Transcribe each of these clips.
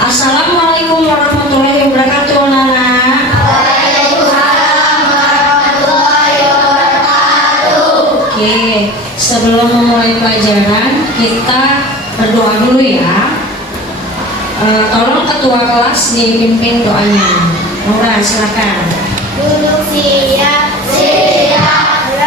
Assalamualaikum warahmatullahi wabarakatuh, Nana. Waalaikumsalam warahmatullahi wabarakatuh. Oke, sebelum memulai pelajaran kita berdoa dulu ya. Tolong ketua kelas dipimpin doanya. Nora, silakan. Duduk siap. Siap. Kita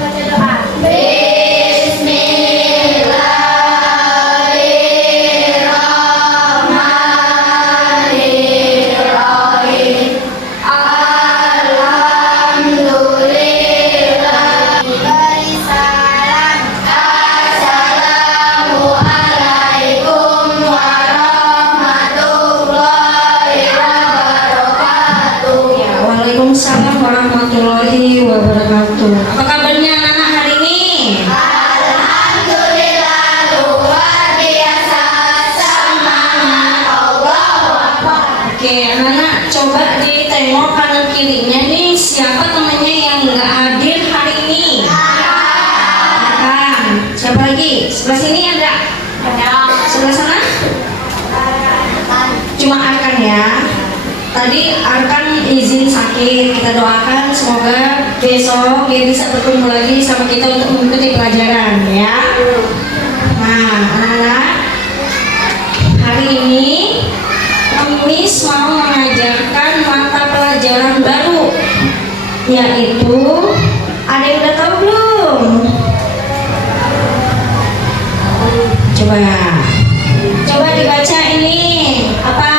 baca doa. Bismillahirrahmanirrahim. Alhamdulillah. Beri salam. Assalamualaikum warahmatullahi wabarakatuh. Ya, waalaikumsalam warahmatullahi wabarakatuh. Apa kabarnya anak-anak hari ini? Alhamdulillah, luar biasa, semangat, Allahu Akbar. Oke, anak-anak coba ditengok kanan kirinya nih, siapa temennya yang nggak hadir hari ini? Arkan. Siapa lagi? Sebelah sini ada? Sebelah sana? Cuma Arkan ya. Tadi Arkan izin sakit, kita doakan semoga besok dia bisa bertemu lagi sama kita untuk mengikuti pelajaran ya. Nah, anak-anak, hari ini Miss mau mengajarkan mata pelajaran baru, yaitu, ada yang udah tahu belum? Coba dibaca ini apa?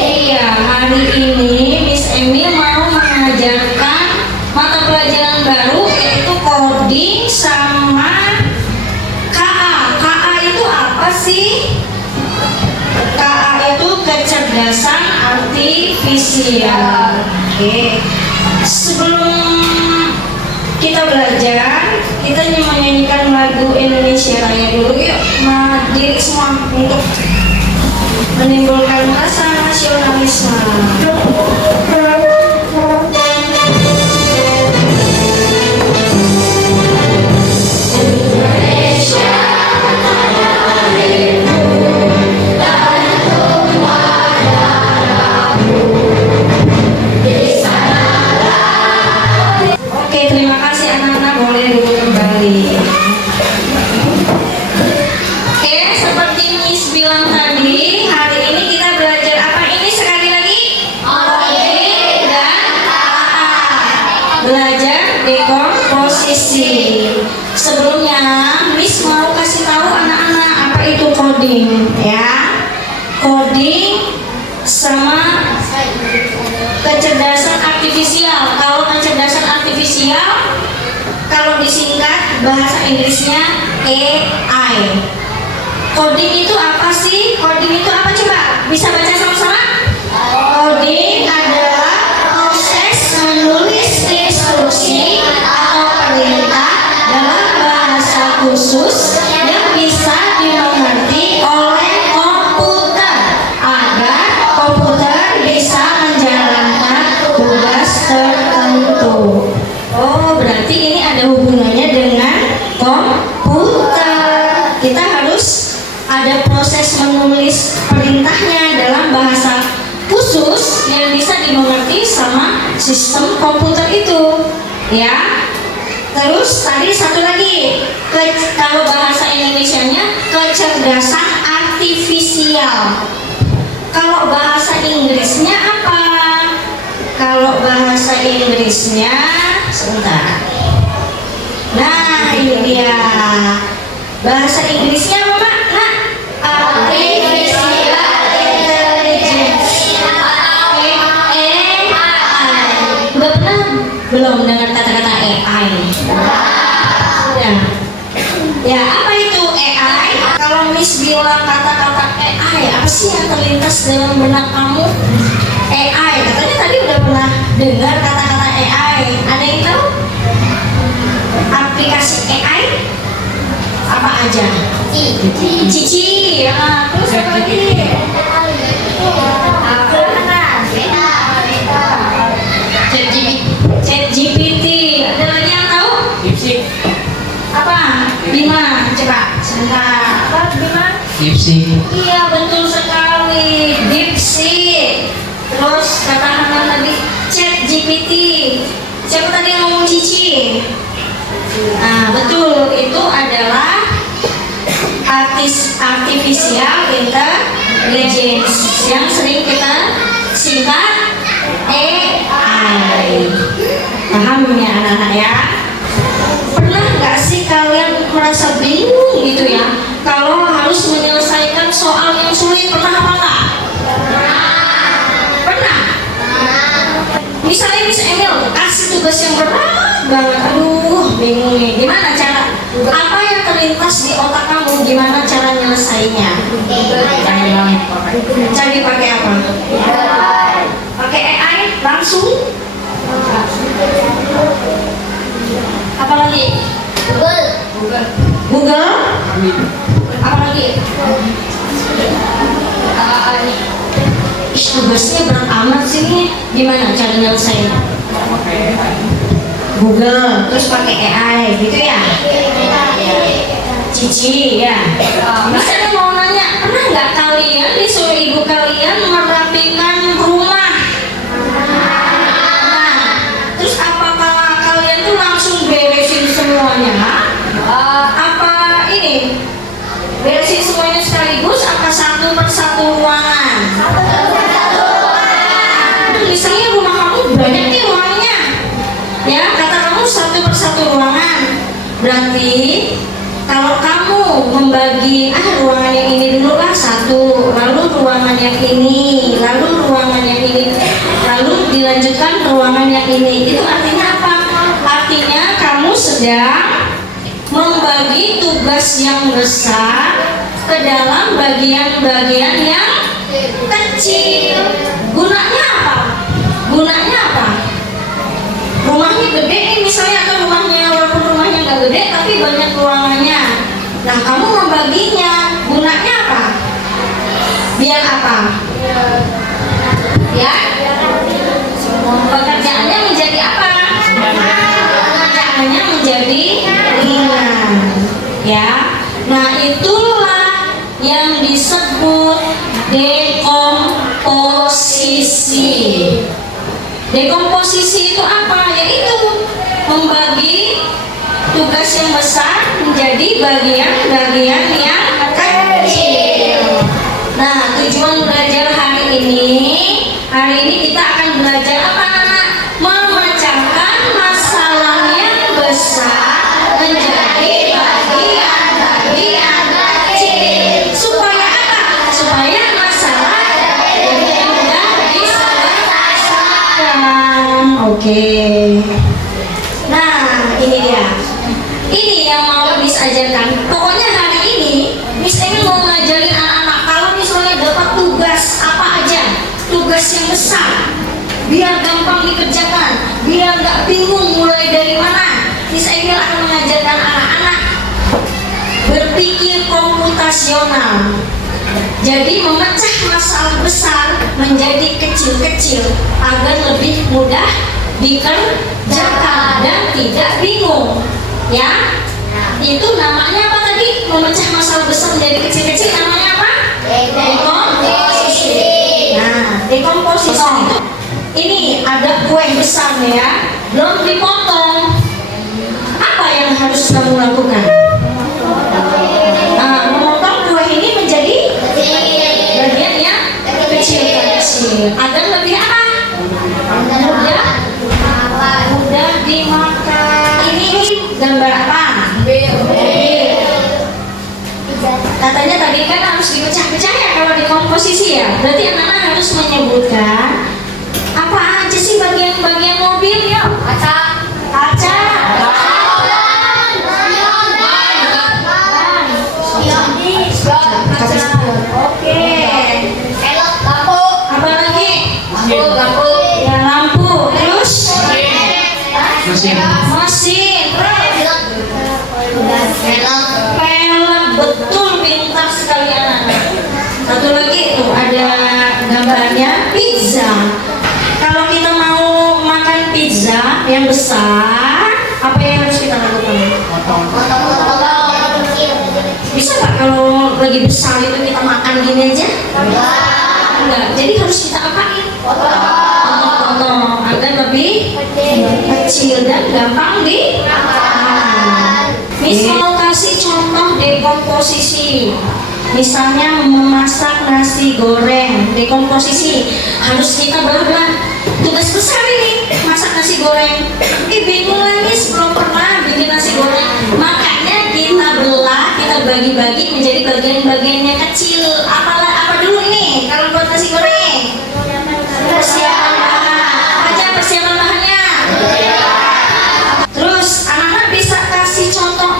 Iya, hari ini Miss Emi mau mengajarkan mata pelajaran baru, yaitu coding sama KA. KA itu apa sih? KA itu kecerdasan artifisial. Oke. Sebelum kita belajar, kita menyanyikan lagu Indonesia Raya dulu yuk. Diri semua untuk menimbulkan rasa nasionalisme. Oke, terima kasih anak-anak, boleh duduk kembali. Oke, seperti Miss bilang tadi, hari ini kita belajar apa ini sekali lagi? Coding dan AA. Belajar dekomposisi. Sebelumnya, Miss mau kasih tahu anak-anak apa itu coding ya. Coding sama kecerdasan artifisial. Kalau kecerdasan artifisial, kalau disingkat bahasa Inggrisnya AI. Coding itu apa sih? Coding itu apa coba? Bisa baca sama-sama? Coding adalah proses menulis instruksi atau perintah dalam bahasa khusus yang bisa dimengerti oleh komputer agar komputer bisa menjalankan tugas tertentu. Oh, berarti ini ada hubungannya dengan komputer. Kita harus ada proses menulis perintahnya dalam bahasa khusus yang bisa dimengerti sama sistem komputer itu, ya. Terus tadi satu lagi, kalau bahasa Indonesianya kecerdasan artifisial. Kalau bahasa Inggrisnya apa? Kalau bahasa Inggrisnya, sebentar. Nah, ini dia. Bahasa Inggrisnya apa, Mak? Nah, artificial intelligence. AI. Udah pernah belum dengar kata-kata AI? Ya. Ya, apa itu AI? Kalau Miss bilang kata-kata AI, apa sih yang terlintas dalam benak kamu? AI, katanya tadi udah pernah dengar kata-kata AI. Ada yang tahu? Aplikasi AI apa aja? Cici, ya. Terus apa lagi? ChatGPT. Ada lagi yang tahu? Apa? Bima, coba sebentar. Apa Bima? Lipstick. Iya betul sekali, dipsy. Terus kata Hanan tadi chat GPT. Siapa tadi yang ngomong Cici? Nah betul, itu adalah artificial intelligence yang sering kita singkat AI. Paham ya anak-anak ya? Pernah nggak sih kalian merasa bingung gitu ya kalau harus menyelesaikan soal yang sulit? Pernah apa enggak? Pernah. Misalnya Miss Emil kasih tugas yang berat banget, aduh bingung nih, gimana cara? Apa yang terlintas di otak kamu? Gimana cara nyelesainnya? Cari pakai apa? Pakai AI langsung? Apa lagi? Google? Apa lagi? Tugasnya berat amat sih nih. Gimana cara nyelesain? Google, terus pakai AI gitu ya? Cici ya. Misalnya mau nanya, pernah nggak kalian disuruh ibu kalian merapikan rumah? Nah, terus apakah kalian tuh langsung beresin semuanya? Apa ini? Beresin semuanya sekaligus? Apa satu persatu ruangan? Misalnya rumah kamu banyak nih ruangannya, ya kata kamu satu persatu ruangan. Berarti kalau kamu membagi ruangan yang ini dulu lah satu, lalu ruangan yang ini, lalu ruangan yang ini, lalu dilanjutkan ruangan yang ini, itu artinya apa? Artinya kamu sedang membagi tugas yang besar ke dalam bagian-bagian yang kecil. Gunanya apa? Gunanya apa? Rumahnya gede nih misalnya, atau rumahnya walaupun rumahnya nggak gede tapi banyak ruangannya. Nah kamu membaginya, gunanya apa? Biar apa? Ya? Pekerjaannya menjadi apa? Pekerjaannya menjadi ringan. Ya. Nah itulah yang disebut dekomposisi. Dekomposisi itu apa? Yaitu membagi tugas yang besar menjadi bagian-bagian yang kecil. Nah, tujuan belajar hari ini kita akan belajar apa anak? Memecahkan masalah yang besar menjadi bagian-bagian kecil. Supaya apa? Supaya masalah lebih mudah diselesaikan. Oke. Nah, ini dia. Ini yang mau Miss ajarkan. Pokoknya hari ini Miss ini mau ngajarin anak-anak kalau misalnya dapat tugas apa aja, tugas yang besar, biar gampang dikerjakan, biar nggak bingung mulai dari mana. Miss Emil akan mengajarkan anak-anak berpikir komputasional. Jadi memecah masalah besar menjadi kecil-kecil agar lebih mudah dikerjakan dan tidak bingung. Ya, itu namanya apa tadi? Memecah masalah besar menjadi kecil-kecil namanya apa? Dekomposisi. Nah, dekomposisi itu ini ada kue besar nih ya, belum dipotong. Apa yang harus kamu lakukan? Nah, memotong kue ini menjadi bagian yang kecil-kecil agar lebih apa? Mudah dimakan. Ini gambar apa? Katanya tadi kan harus dipecah-pecah ya kalau di komposisi ya. Berarti anak-anak harus menyebutkan apa aja sih bagian-bagian mobil ya? Kaca. Oke. Apa lagi? Lampu. Ya lampu. Terus? Mesin. Pelek, betul, pintar sekali anak-anak. Satu lagi tuh ada gambarnya pizza. Kalau kita mau makan pizza yang besar, apa yang harus kita lakukan? lagi besar itu kita makan gini aja? Enggak. Jadi harus kita apain? Potong agar lebih kecil dan gampang dimakan. Misal kasih contoh dekomposisi. Misalnya memasak nasi goreng, dekomposisi harus kita belah-belah. Tugas besar ini masak nasi goreng. Bingung lagi belum pernah bikin nasi goreng. Makanya kita belah, kita bagi-bagi menjadi bagian-bagian yang kecil. Apa dulu ini kalau buat nasi goreng? Persiapan bahan. Apa aja persiapan bahannya? Terus anak-anak bisa kasih contoh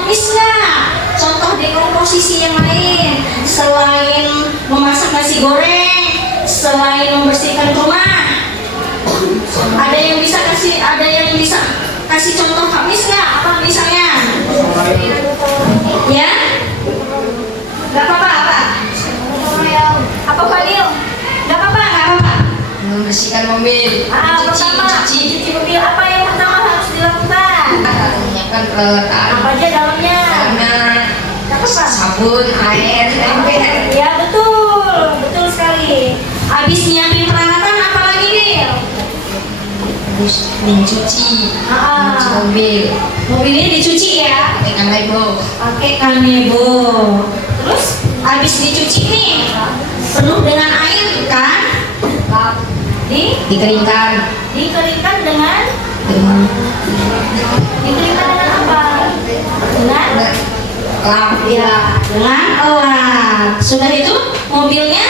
contoh dekomposisi yang lain selain memasak nasi goreng, selain membersihkan rumah. Ada yang bisa kasih contoh Kak Mis nggak? Apa misalnya? Ya? Gak apa-apa apa? Apa Pak Lil? Gak apa-apa. Membersihkan mobil. Pertama cuci mobil. Apa yang pertama harus dilakukan? Menyiapkan peralatan. Apa aja dalamnya? Karena Apa? sabun, air, ember. Ya betul sekali. Habis nyiapin peralatan apa lagi nih? Terus mencuci mobil. Mobilnya dicuci ya? Pakai kanebo. Pakai kanebo. Terus habis dicuci nih penuh dengan air kan? Dikeringkan. Dikeringkan dengan Dengan apa? Dengan lap. ya, dengan elat. Sudah itu mobilnya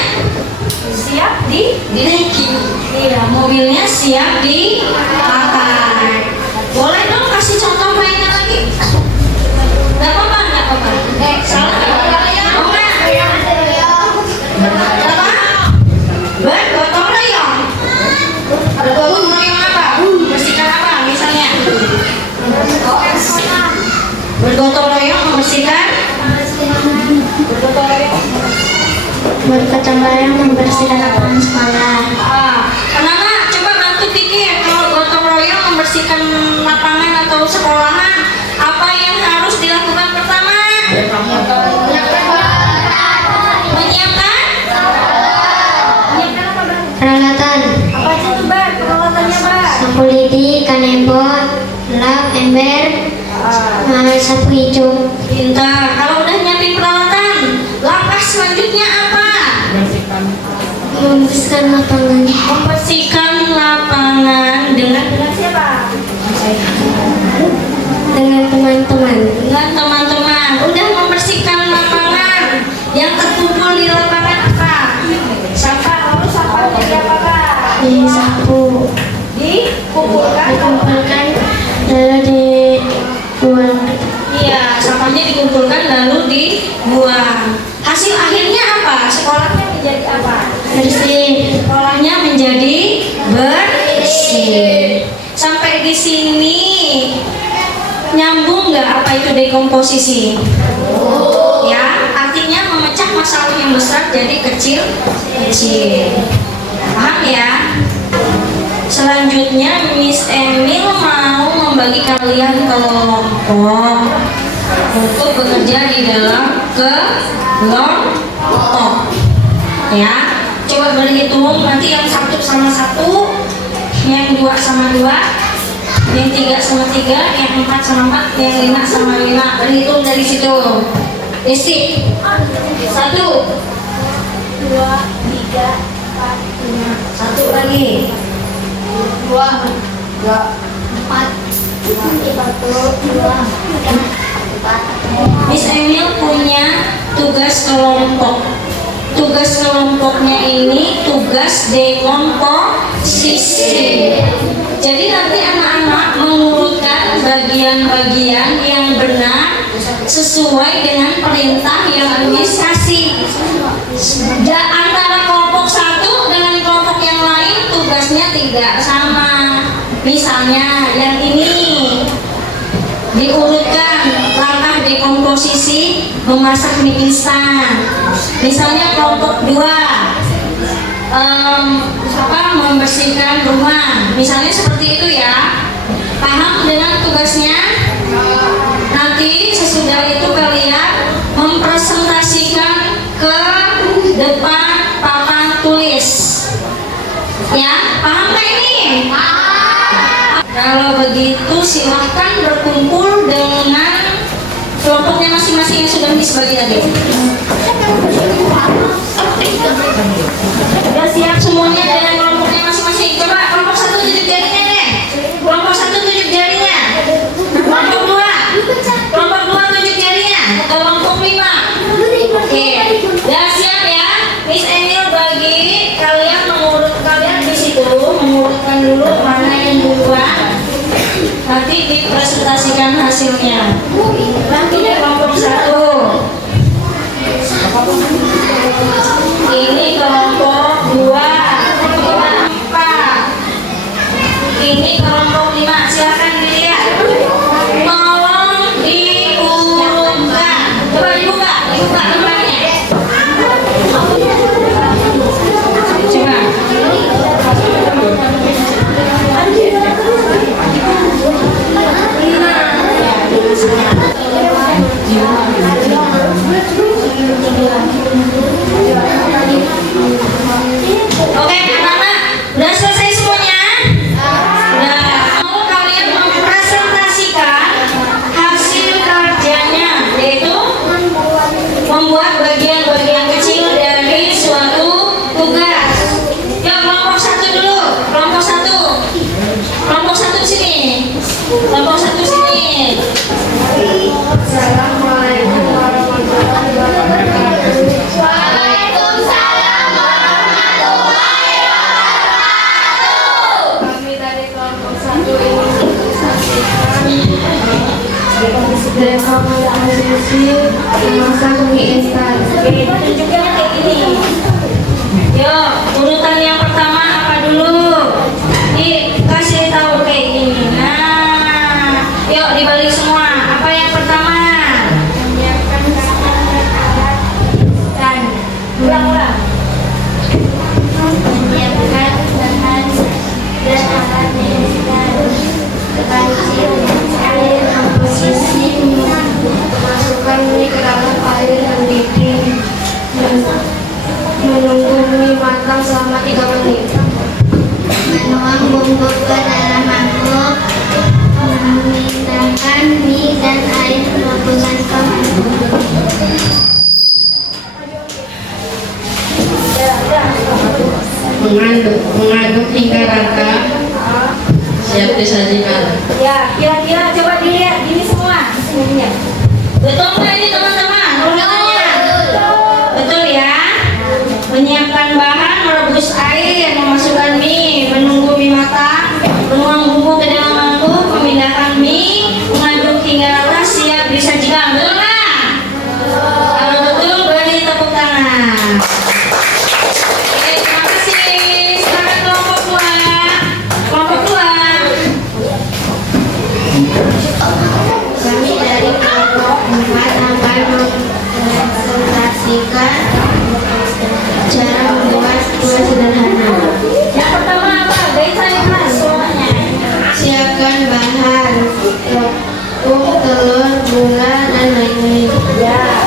siap dinaiki. Iya, mobilnya siap dipakai. Boleh dong kasih contoh mainnya lagi? Gak apa-apa. Salah nggak? Mau nggak? Apa? Bergotong royong. Bergotong royong apa? Bersihkan apa misalnya? Bergotong royong membersihkan. Bergotong royong. Bergotong royong membersihkan lapangan sekolah. Kenapa? Coba bantu pikir kalau gotong royong membersihkan lapangan atau sekolahan, apa yang harus dilakukan pertama? Menyiapkan apa Bang? Peralatan: Apa aja tuh Bang? Peralatannya Bang? sapu lidi, kanebo, lap, ember, sapu hijau. Pintar. Kalau udah nyiapin peralatan, langkah selanjutnya apa? Membersihkan lapangan Membersihkan lapangan dengan siapa? dengan teman-teman. Dengan teman-teman. Udah membersihkan lapangan, yang terkumpul di lapangan apa? Sampah. Lalu sampah jadi apa Kak? Disapu, Dikumpulkan. lalu dibuang. Iya, sampahnya dikumpulkan lalu dibuang. Hasil akhirnya apa? Sekolahnya menjadi apa? Bersih. Sekolahnya menjadi bersih. Sampai di sini nyambung nggak apa itu dekomposisi? Ya, artinya memecah masalah yang besar jadi kecil-kecil. Paham ya? Selanjutnya Miss Emil mau membagi kalian kelompok untuk bekerja di dalam kelompok. Ya, coba berhitung nanti yang 1 sama 1, yang 2 sama 2, yang 3 sama 3, yang 4 sama 4, yang 5 sama 5. Berhitung dari situ. Isi 1, 2, 3, 4, 5. 1 lagi. 2, 4, 5. Miss Emil punya tugas kelompok. Tugas kelompoknya ini tugas dekomposisi. Jadi nanti anak-anak mengurutkan bagian-bagian yang benar sesuai dengan perintah yang Miss kasih. Antara kelompok satu dengan kelompok yang lain tugasnya tidak sama. Misalnya yang ini diurutkan langkah dekomposisi memasak mie instan. Misalnya kelompok 2 membersihkan rumah. Misalnya seperti itu ya. Paham dengan tugasnya? Nanti sesudah itu kalian mempresentasikan Ya, paham nggak ini? Kalau begitu silahkan berkumpul dengan kelompoknya masing-masing yang sudah dibagi tadi. Sudah siap semuanya dengan kelompoknya masing-masing. Coba kelompok 1 tunjuk jarinya deh. Kelompok 1 tunjuk jarinya. Kelompok 2 tunjuk jarinya. Kelompok 5. Oke, sudah siap ya. Miss Emil bagi kalian di situ mengurutkan dulu mana yang duluan. Nanti dipresentasikan hasilnya. Ini kelompok 1. Ini kelompok 2. 4. Ini kelompok 5. Silakan dilihat. Tolong diurutkan. Coba dibuka lembarnya. Coba. Oke, anak-anak, udah selesai semuanya? Nah, mau kalian mempresentasikan hasil kerjanya, yaitu membuat bagian-bagian kecil dari suatu tugas. Yuk, kelompok 1 dulu. Kelompok 1. Kelompok 1 sini. Kelompok 1 sini. Assalamualaikum warahmatullahi wabarakatuh. Waalaikumsalam warahmatullahi wabarakatuh. Kami dari kelompok 1 ini rekomendasi memasak mie instan. Tunjukkan kayak gini. Yuk, urutan yang pertama apa dulu? Dikasih tahu kayak gini. Nah, yuk dibalik semua. Apa yang pertama? Menyiapkan bahan dan alat Dan ulang-ulang. Menyiapkan bahan dan alat instan. Panci air komposisi masukkan mie ke dalam air mendidih. Menunggu mie matang selama 3 menit. menuang bumbu ke dalam mangkuk, memindahkan mie dan air rebusan ke mangkuk. Mengaduk hingga rata. Siap disajikan. Ya, kira-kira coba dilihat ini semua. Betul nggak ini teman-teman? Urutannya? Betul ya. Menyiapkan bahan, merebus air, memasukkan mie, menunggu mie matang, menuang bumbu ke dalam mangkuk, memindahkan mie, mengaduk hingga rata, siap disajikan. Betul nggak? Kalau betul, beri tepuk tangan. Oke, terima kasih. Silakan kelompok 2. Kelompok 2. Kami dari kelompok 4 akan mempresentasikan cara membuat kue sederhana. Yang pertama apa? Guys, saya kelas semuanya. Siapkan bahan tepung, telur, gula, dan lain-lain. Ya.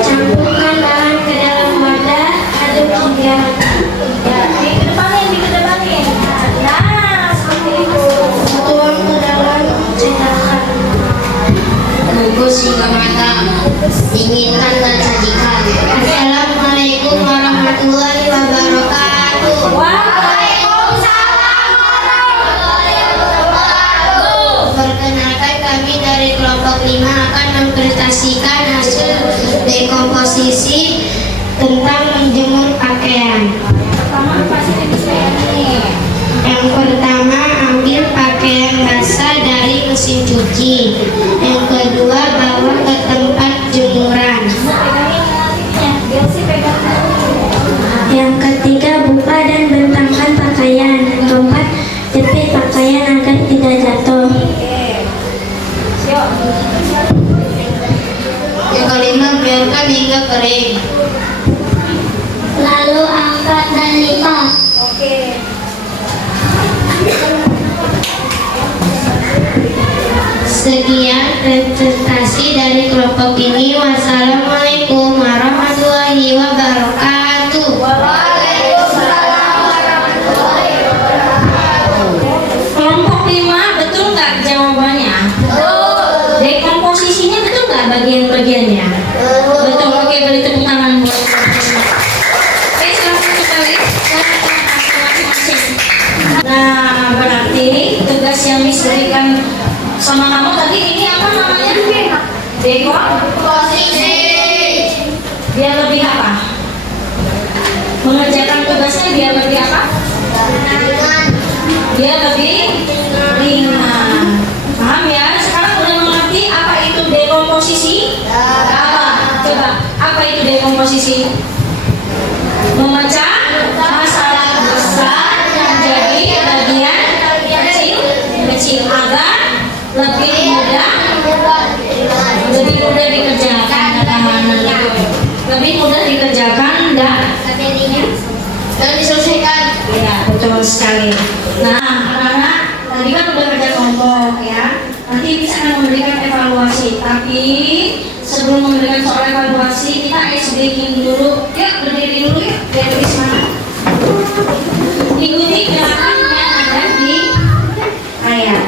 Campurkan bahan ke dalam wadah, aduk hingga Ya, dikedepanin. Nah, seperti itu. tuang ke dalam cetakan. Bungkus hingga matang. Dinginkan dan sajikan. Assalamualaikum warahmatullahi wabarakatuh. Waalaikumsalam warahmatullahi wabarakatuh. Perkenalkan, kami dari kelompok 5 akan mempresentasikan hasil dekomposisi tentang menjemur pakaian. Pertama apa sih yang saya nih? Yang pertama, ambil pakaian basah dari mesin cuci. Yang kedua, bawa ke tempat jemuran. Biar sih pegang. Yang ketiga, buka dan bentangkan pakaian. Yang keempat, jepit pakaian agar tidak jatuh. Yuk. Yang kelima, biarkan hingga kering. Lalu angkat dan lipat. Oke. Sekian presentasi dari kelompok ini. Wassalamualaikum warahmatullahi wabarakatuh. Waalaikumsalam warahmatullahi Betul, oke, beri tepuk tangan buat oke, silahkan kembali ke kelas masing-masing. Nah, berarti tugas yang Miss berikan sama kamu tadi ini apa namanya? Posisi. Biar lebih apa? Mengerjakan tugasnya biar lebih apa? Biar lebih ringan. Paham ya? Sekarang udah mengerti apa itu dekomposisi? Apa? Coba, apa itu dekomposisi? Memecah masalah besar menjadi bagian kecil agar lebih mudah dikerjakan lebih mudah dikerjakan dan diselesaikan. Ya, betul sekali. Nah, anak-anak tadi kan udah kerja kelompok ya. Nanti bisa akan memberikan evaluasi. Tapi sebelum memberikan soal evaluasi, kita ice breaking dulu. Yuk, berdiri dulu yuk. Biar lebih semangat. Ikuti gerakan yang ada di layar.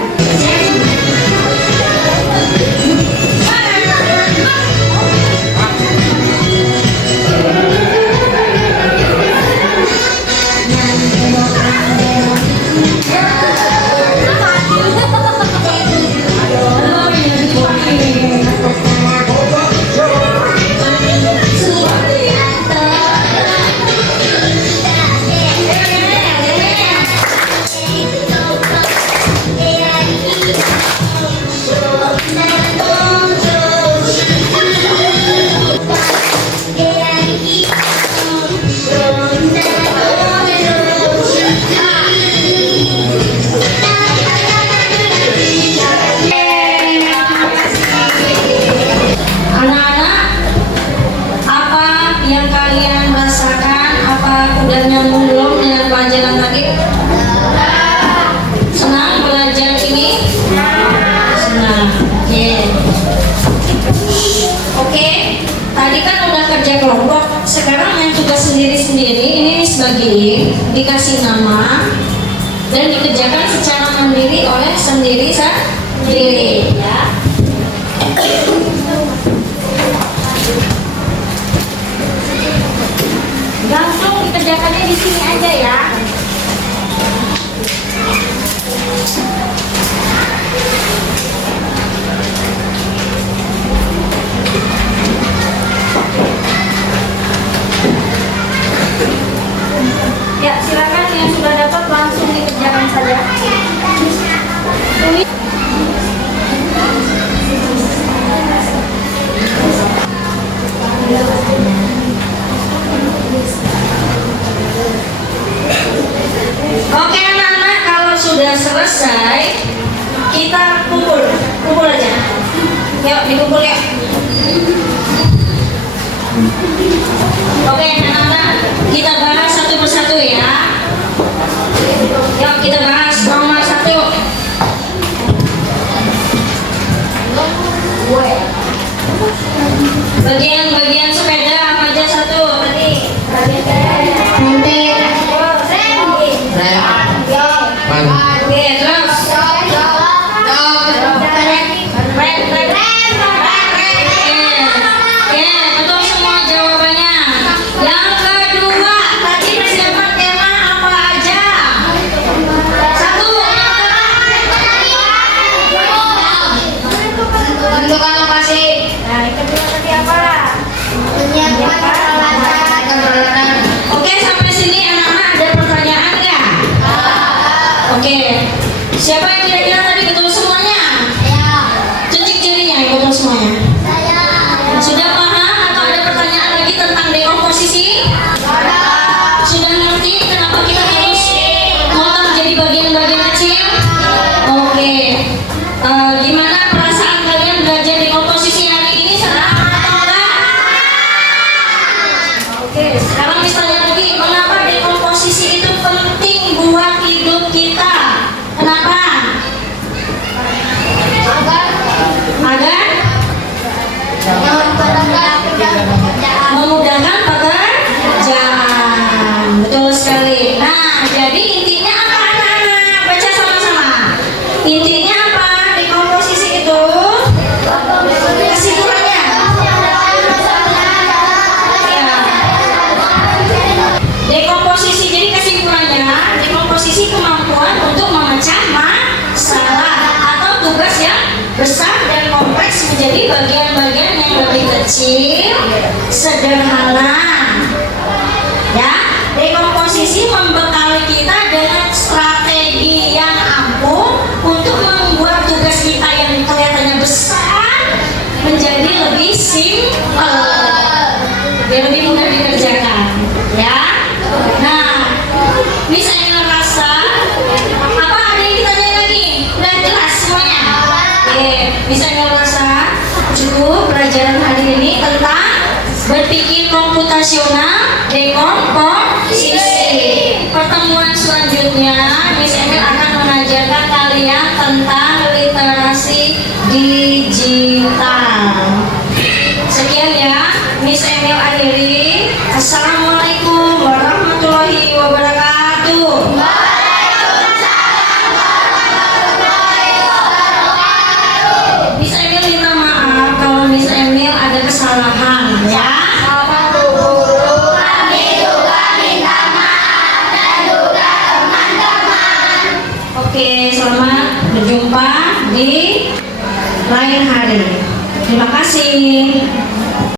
Sekarang yang tugas sendiri-sendiri ini sebagian dikasih nama dan dikerjakan secara mandiri oleh sendiri ya. Langsung dikerjakannya di sini aja ya. Ya, silakan yang sudah dapat langsung dikerjakan saja. Oke anak-anak, kalau sudah selesai kita kumpul aja. Yuk dikumpul ya. Oke anak-anak, kita bahas satu persatu ya. Yuk kita bahas nomor 1. Bagian sepeda apa aja satu tadi? Oke, terus betul semua jawabannya. Yang kedua, tadi persiapan tema apa aja? 1. Tentukan lokasi. Nah, yang kedua tadi apa? kecil, sederhana. Ya, dekomposisi membekali kita dengan strategi yang ampuh untuk membuat tugas kita yang kelihatannya besar menjadi lebih simpel, biar lebih mudah dikerjakan. Ya, nah, misalnya rasa apa ada yang ditanya lagi? Udah jelas semuanya? Oke, misalnya rasa cukup pelajaran hari ini tentang berpikir komputasional, dekomposisi. Pertemuan selanjutnya Miss Emil akan mengajarkan kalian tentang literasi digital. Sekian ya, Miss Emil akhiri. Assalamualaikum warahmatullahi wabarakatuh. Miss Emil minta maaf kalau Miss Emil ada kesalahan ya. Oke, selamat berjumpa di lain hari. Terima kasih.